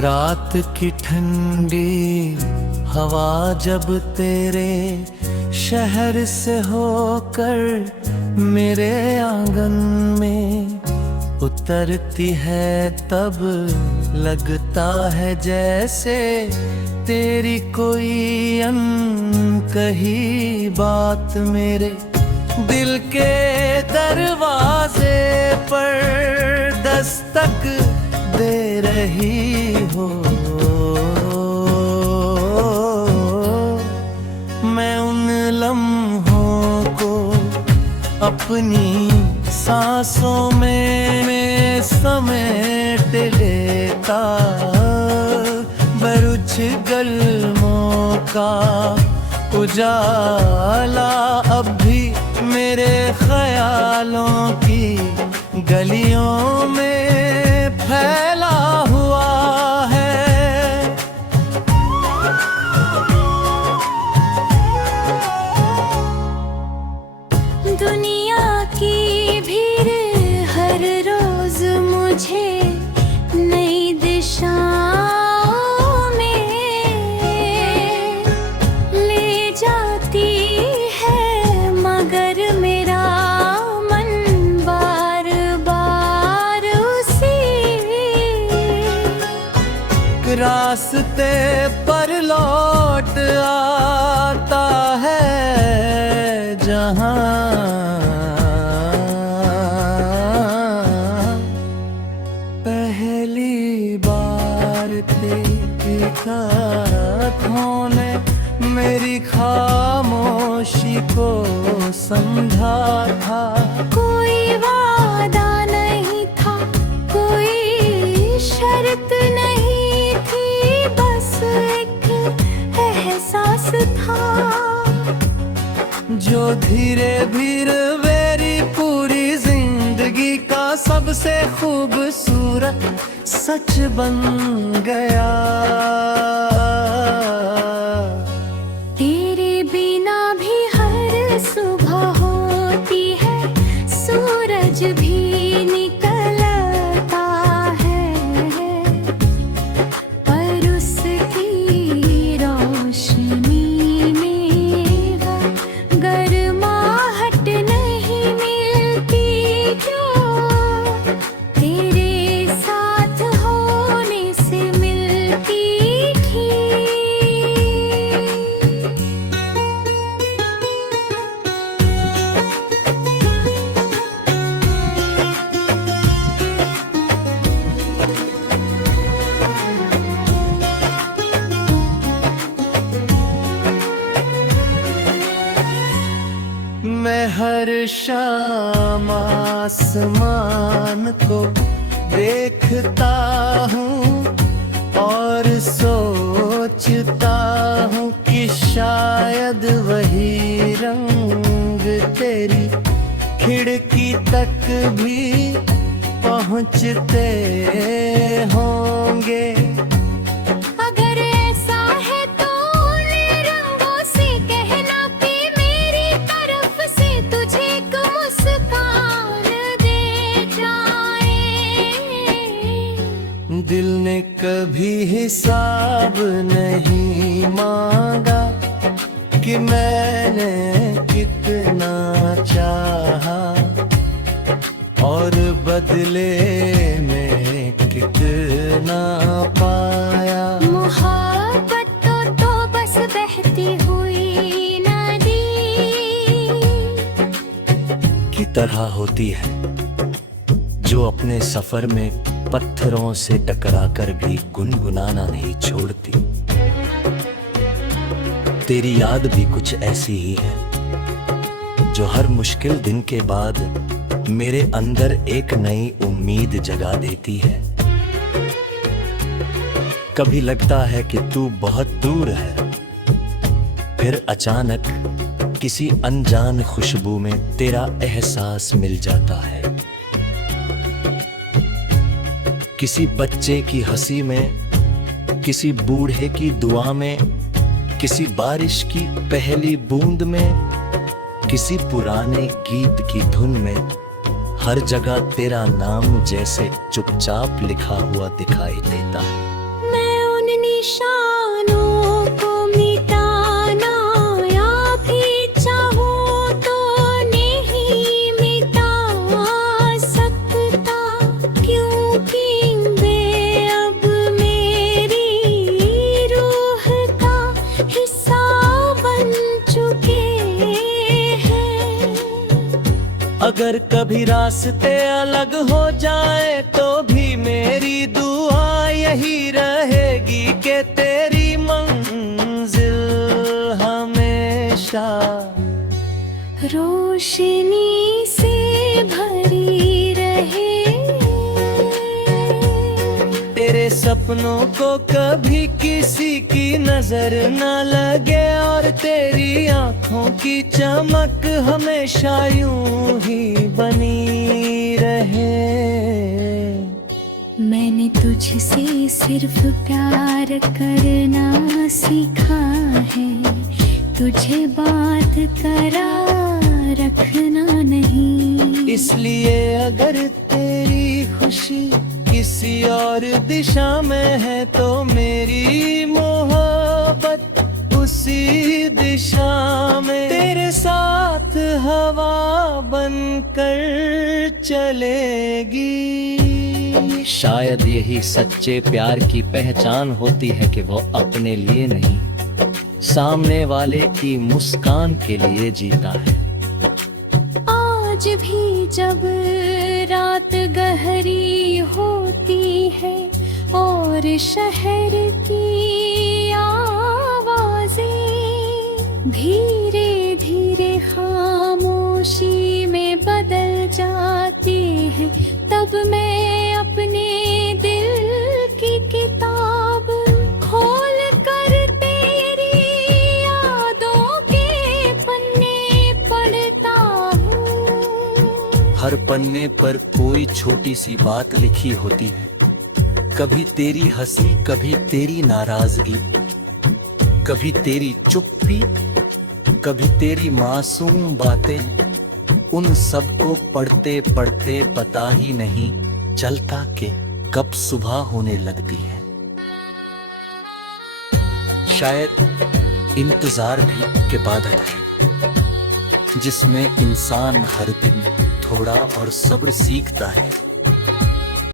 रात की ठंडी हवा जब तेरे शहर से होकर मेरे आंगन में उतरती है, तब लगता है जैसे तेरी कोई अनकही बात मेरे दिल के दरवाजे पर दस्तक दे रही हो। मैं उन लम्हों को अपनी सांसों में समेट लेता, बरुछ गल्मों का उजाला अब भी मेरे ख्यालों की गलियों में फैला हुआ है। दुनिया की भीड़ हर रोज मुझे नई दिशाओं में ले जाती है, मगर मेरा मन बार बार उसी रास्ते पर लौट आता है जहां पहली बार तेरी हाथों ने मेरी खामोशी को समझा था। कोई वादा नहीं था, कोई शर्त नहीं थी, बस एक एहसास था जो धीरे धीरे मेरी पूरी जिंदगी का सबसे खूबसूरत सच बन गया। तेरे बिना भी हर सुबह होती है, सूरज भी निकलता है, पर उसकी रोशनी में गर्माहट नहीं मिलती। क्यों तेरे साथ होने से मिलती थी। मैं हर शाम आसमान को देखता हूँ और सोचता हूँ कि शायद वही रंग तेरी खिड़की तक भी पहुँचते होंगे। अगर ऐसा है तो उन रंगों से कहना कि मेरी तरफ से तुझे एक मुस्कान दे जाए। दिल ने कभी हिसाब नहीं मांगा कि मैंने कितना चाहा और बदले में कितना पाया। मोहब्बत तो बस बहती हुई नदी की तरह होती है, जो अपने सफर में पत्थरों से टकराकर भी गुनगुनाना नहीं छोड़ती। तेरी याद भी कुछ ऐसी ही है, जो हर मुश्किल दिन के बाद मेरे अंदर एक नई उम्मीद जगा देती है। कभी लगता है कि तू बहुत दूर है, फिर अचानक किसी अनजान खुशबू में तेरा एहसास मिल जाता है। किसी बच्चे की हंसी में, किसी बूढ़े की दुआ में, किसी बारिश की पहली बूंद में, किसी पुराने गीत की धुन में, हर जगह तेरा नाम जैसे चुपचाप लिखा हुआ दिखाई देता है। निशानों को मिटाना या भी चाहो तो नहीं मिटा सकता, क्योंकि वे अब मेरी रूह का हिस्सा बन चुके हैं। अगर कभी रास्ते अलग हो जाए तो भी मेरी दुआ यही रहेगी कि तेरी मंजिल हमेशा रोशनी से भरी रहे। तेरे सपनों को कभी किसी की नजर न लगे और तेरी आंखों की चमक हमेशा यूं ही बनी रहे। मैंने तुझसे सिर्फ प्यार करना सीखा है, तुझे बात करा रखना नहीं। इसलिए अगर तेरी खुशी किसी और दिशा में है तो मेरी मोहब्बत उसी दिशा में तेरे साथ हवा बनकर चलेगी। शायद यही सच्चे प्यार की पहचान होती है कि वो अपने लिए नहीं, सामने वाले की मुस्कान के लिए जीता है। आज भी जब रात गहरी होती है और शहर की आवाजें धीरे धीरे खामोशी में बदल जाती है, तब मैं अपने दिल की किताब खोल कर तेरी यादों के पन्ने पढ़ता हूँ। हर पन्ने पर कोई छोटी सी बात लिखी होती है, कभी तेरी हंसी, कभी तेरी नाराजगी, कभी तेरी चुप्पी, कभी तेरी मासूम बातें। उन सबको पढ़ते पढ़ते पता ही नहीं चलता कि कब सुबह होने लगती है। शायद इंतजार भी एक इबादत है जिसमें इंसान हर दिन थोड़ा और सब्र सीखता है।